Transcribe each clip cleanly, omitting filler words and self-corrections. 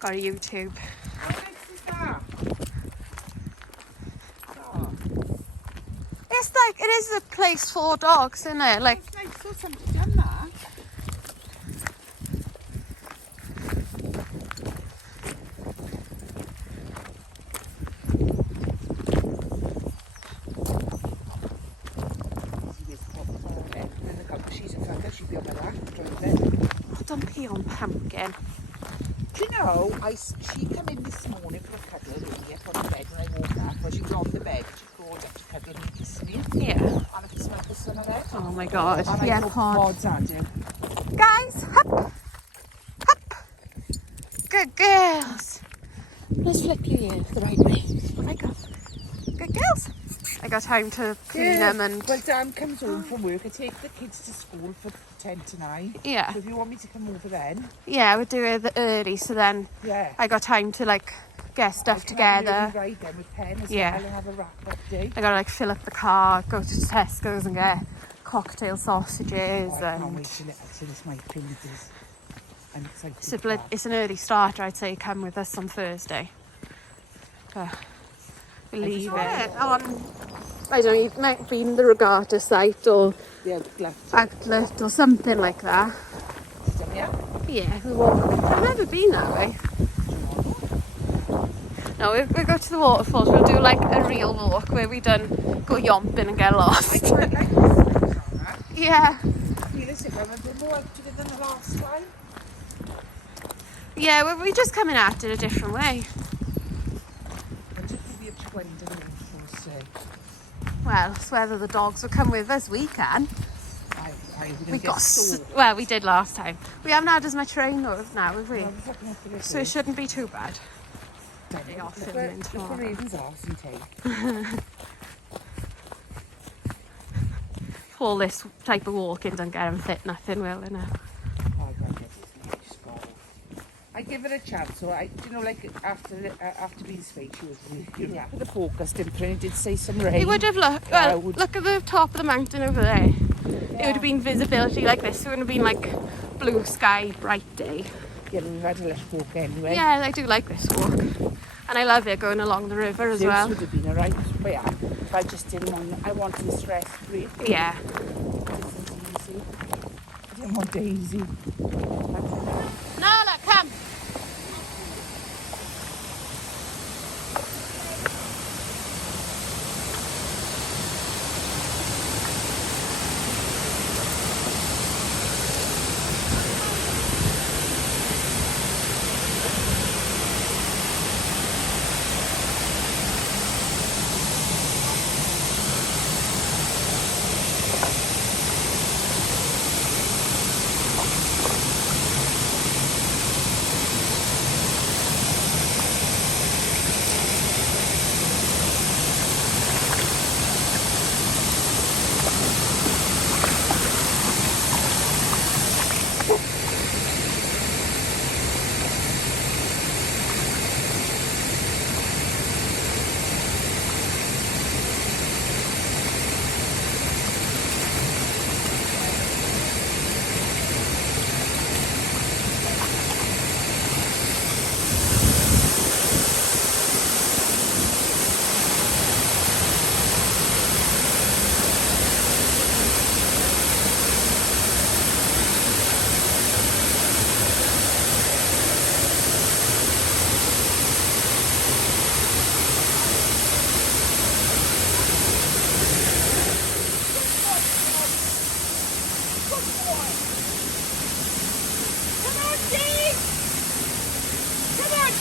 Got a YouTube. How nice is that? Oh, It's like, it is a place for dogs, isn't it? Like, it's nice. So somebody done that. She's a fucker. She'd be on my lap driving. oh, don't pee on Pumpkin. Do you know, she came in this morning for a cuddle earlier from the bed when I woke up. Well, she was on the bed. She crawled up to cuddle me, kiss me. Yeah. And I could smell the sun of it. Oh my god. And Yeah, I put pod. pods at him. Guys, hop! Hop! Good girls. Let's flip you here the right way. Oh my god. Good girls. I got time to clean them and... Well, Dan comes home from work. I take the kids to school for 10 to 9. Yeah. So if you want me to come over then. Yeah, we'll do it early, so then Yeah. I got time to like get stuff together. Ride then with Pen as Yeah. well and have a wrap up day. I gotta like fill up the car, go to Tesco's and get cocktail sausages I can't and... wait till it's my fingers. I'm excited. It's an early starter, I'd say. Come with us on Thursday. But we'll leave it on, I don't know, it might be in the regatta site or Yeah, outlet or something like that. yeah. Yeah, we walk. I've never been that way. No, we'll go to the waterfalls. We'll do like a real walk where we go yomping and get lost. Quite like this. Yeah. Realistically, I'm a bit more active than the last time. Yeah, we're just coming at it a different way. I just give you a 20 minutes or Well, it's whether the dogs will come with us, we can. we got Well, we did last time. We haven't had as much rain though now, have we? No, So it shouldn't be too bad. They are filming tomorrow. Look Raven's arse and take. All this type of walking don't get them fit nothing, will it? Oh, God, yes, it's nice, God. I give it a chance. So like after being straight, she was really happy. The forecast didn't print. It did say some rain. It would have looked, well, look at the top of the mountain over there. It would have been visibility like this. It wouldn't have been like blue sky, bright day. Yeah, but we've had a little walk anyway. Yeah, I do like this walk. And I love it going along the river as well. This would have been alright. But yeah, if I just didn't want, I wanted stress free. Yeah. This is easy. I didn't want Daisy. Nala, come.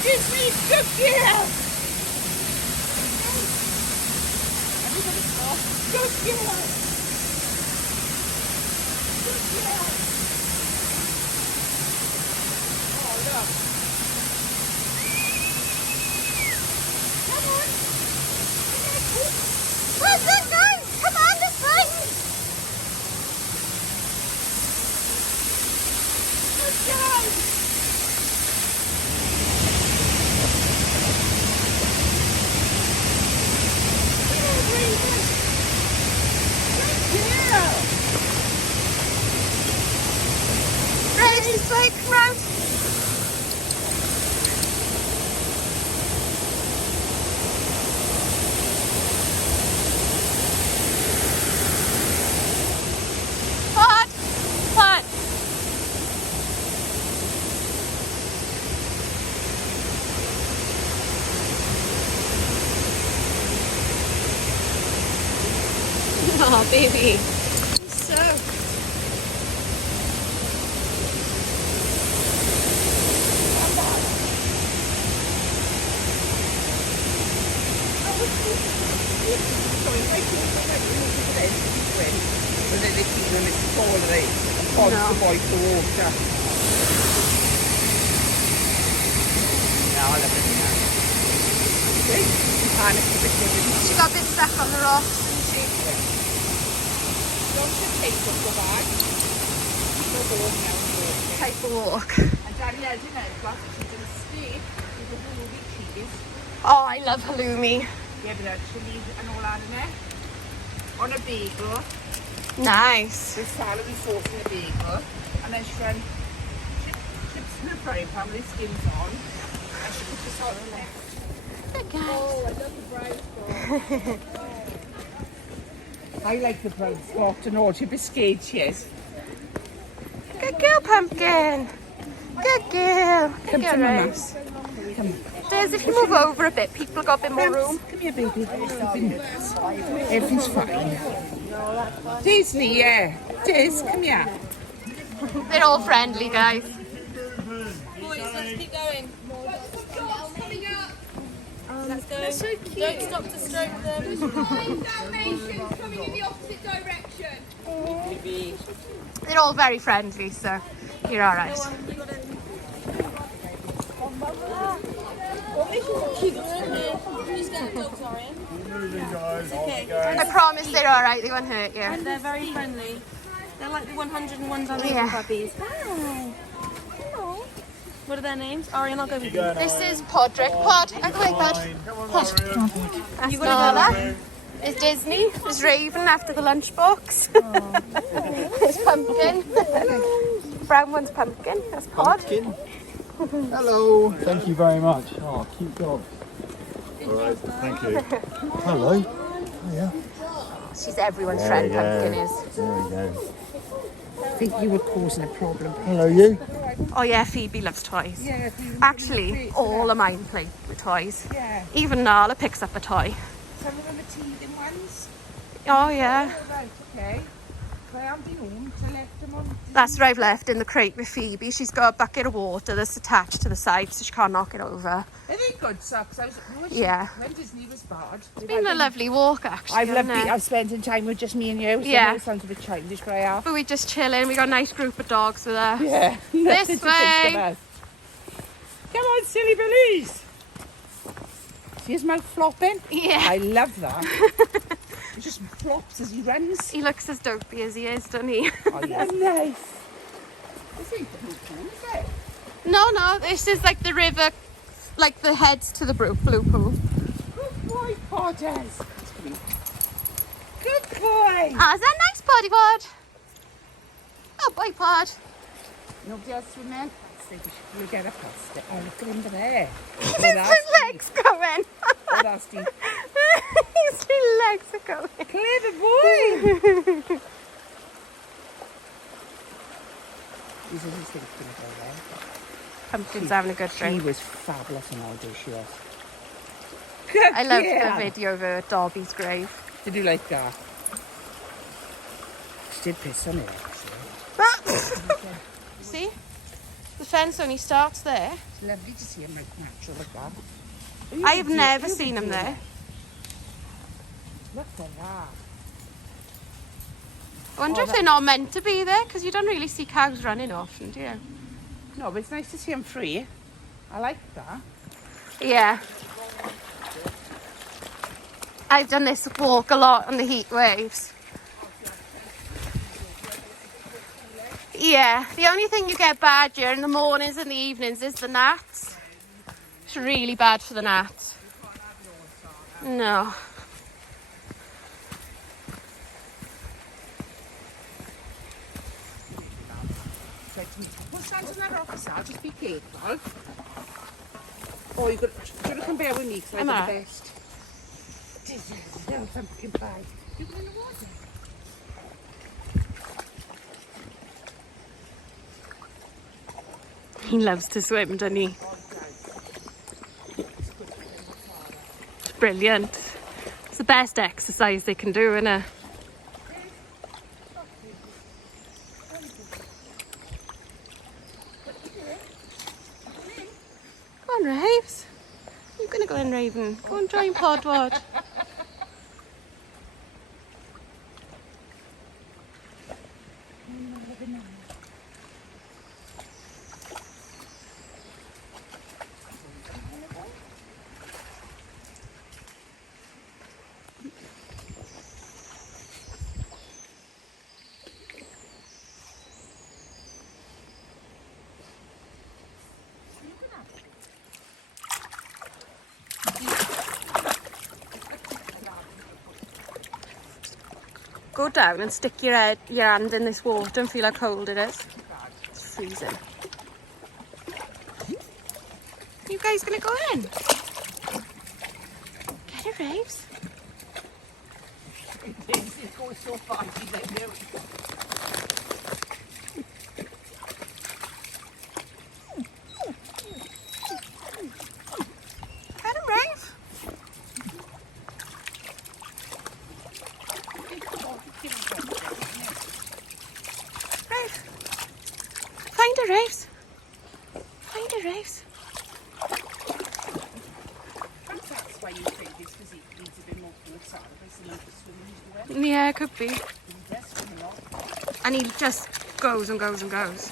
Disney, good girl! Good girl! Good girl! Oh, look. Come on! Where's that guy? Come on, this way. Good girl! Ready to break round? Oh, baby. He's so... But then they keep them in tolerate and pond to avoid the water. No, I love it now. See? Panicked a bit, didn't She got a bit stuck on the rocks, didn't she? Don't you take up the bag? Go home now and walk. Take a walk. And Danielle's in her glass, she's in a steak with a movie cheese. Oh, I love halloumi. Yeah, but that chili and all that in there. On a bagel. Nice. With celery sauce in a bagel. And then she ran chips in the frying pan with the skins on. And she put the salt in there. Good guys. Oh, I love the brown spot. I like the brown spot and all. She biscuits, yes. Good girl, Pumpkin. Good girl. Good Come girl, to Mama. Rose. Come. Des, if you move over a bit, people got a bit more room. Come here, baby. Everything's fine. Disney, yeah. Diz, come here. They're all friendly, guys. Boys, let's keep going. Let's go. They're so cute. Don't stop to stroke them. Dalmatians coming in the opposite direction. They're all very friendly, so you're all right. You got it. Just get the dogs, Arian. Okay. I promise they're all right. They won't hurt you. And they're very friendly. They're like the 101 Dalmatian Yeah. puppies. Hi. Hello. What are their names? Arian, I'll go with you. This is Podrick. Pod, out the way, Pod. Pod. That's Nala. There's Disney. There's Raven after the lunchbox. There's Pumpkin. Brown one's Pumpkin. That's Pod. Hello. Thank you very much. Oh, cute dog. All right, thank you. Hello. Oh, yeah. She's everyone's friend, Pumpkin is. There we go. I think you were causing a problem. Hello, you. Oh yeah, Phoebe loves toys. Yeah. Actually, all of mine play with toys. Yeah. Even Nala picks up a toy. Some of them are teething ones. Oh yeah. Oh, right, okay. I am the home to let them on. That's what I've left in the crate with Phoebe. She's got a bucket of water that's attached to the side so she can't knock it over. Are they good socks? Yeah. When Disney was bad. It's been a lovely walk actually. I've loved hasn't it. it? I've spent time with just me and you. So Yeah. I know it sounds a bit childish, but I have. But we're just chilling. We got a nice group of dogs with us. Yeah. This way. Come on, silly billies. See his mouth flopping? Yeah. I love that. He just flops as he runs. He looks as dopey as he is, doesn't he? Oh, yeah. Nice. This ain't the blue pool, is it? No, this is like the river, like the heads to the blue pool. Good boy, Potters. Good boy. Ah, is that nice, Poddy Pod? Oh, boy, Pod. Nobody else swimming? We'll get a past it. Oh, look at him there. His legs going. Oh, that's deep. His legs are going. Clever boy. He's in his thinking about there. Pumpkin's having a good She drink. was fabulous in all day, she was. Good I loved girl. the video of her at Dobby's grave. Did you like that? She did piss on it, actually. See? The fence only starts there. It's lovely to see him like natural like that. I have never seen him there. Look at that. I wonder if they're not meant to be there because you don't really see cows running often, do you? No, but it's nice to see him free. I like that. Yeah. I've done this walk a lot on the heat waves. Yeah, the only thing you get bad during the mornings and the evenings is the gnats. It's really bad for the gnats. No. Well, stand on that rock, Sal. Just be careful. Oh, you've got to come bear with me because I'm Am the I? best. Little pumpkin pie. You go in the water. He loves to swim, doesn't he? It's brilliant. It's the best exercise they can do, isn't it? on, Raven. Go and join Podward. Go down and stick your hand in this water and feel how cold it is. It's freezing. You guys gonna go in? Get it, Raves. It goes so fast, he's like, no. Get him, Rave. Rave. Find it, Raves. Find it, Raves. That's why you think this because he needs a bit more food service and for swimming he's doing. Yeah, it could be. He does swim a lot. And he just goes and goes and goes.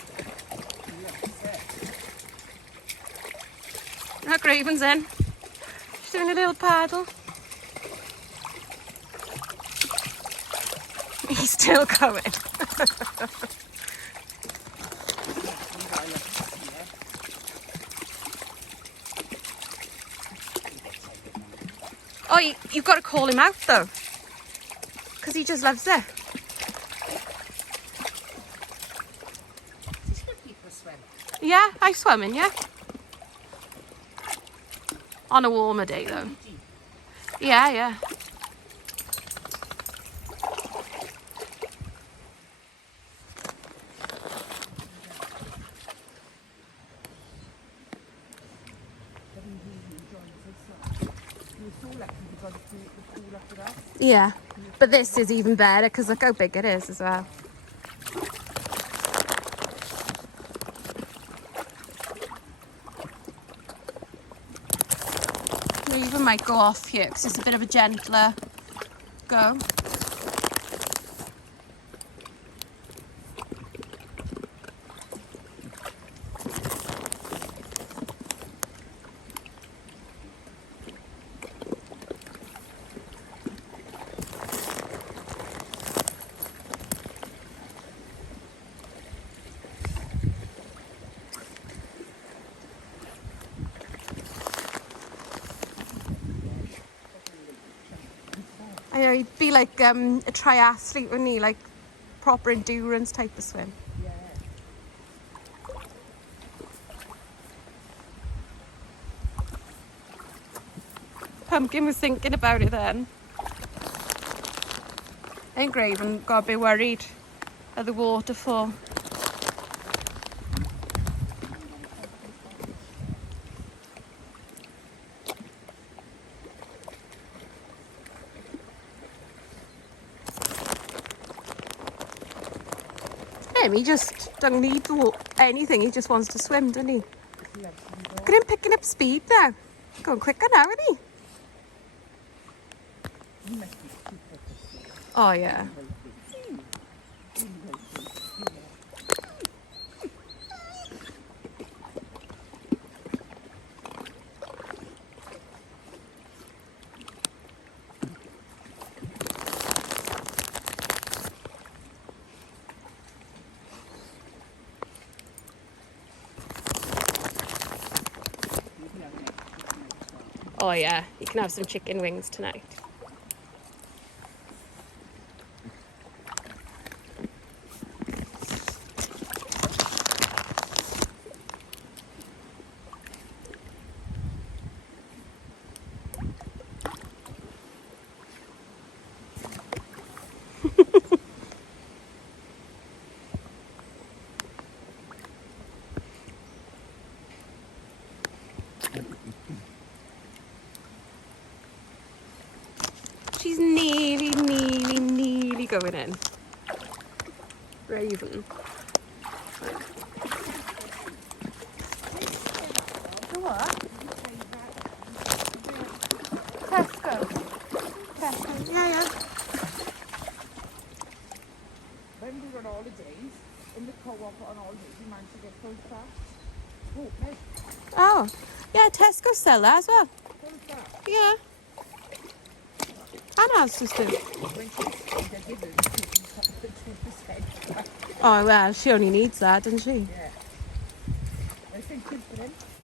Look, Raven's in. She's doing a little paddle. He's still going. Oh, you've got to call him out though. Because he just loves it. These good people swim. Yeah, I swim in, yeah. On a warmer day though. Yeah, yeah. Yeah, but this is even better because look how big it is as well. Raven might go off here because it's a bit of a gentler go. I know, he'd be like a triathlete, wouldn't he? Like proper endurance type of swim. Yeah. Pumpkin was thinking about it then. I think Raven got a bit worried at the waterfall. He just don't need anything, he just wants to swim, doesn't he? Look at him picking up speed now. Going quicker now, isn't he? Oh yeah. Oh yeah, you can have some chicken wings tonight. She's nearly going in. Raven. Yeah. When we were on holidays, in the co-op on holidays, we managed to get full crafts. Oh, Meg, Oh, yeah, Tesco sell that as well. full crafts. Yeah. And ours just do. When she's they're given 2%. Oh, well, she only needs that, doesn't she? Yeah.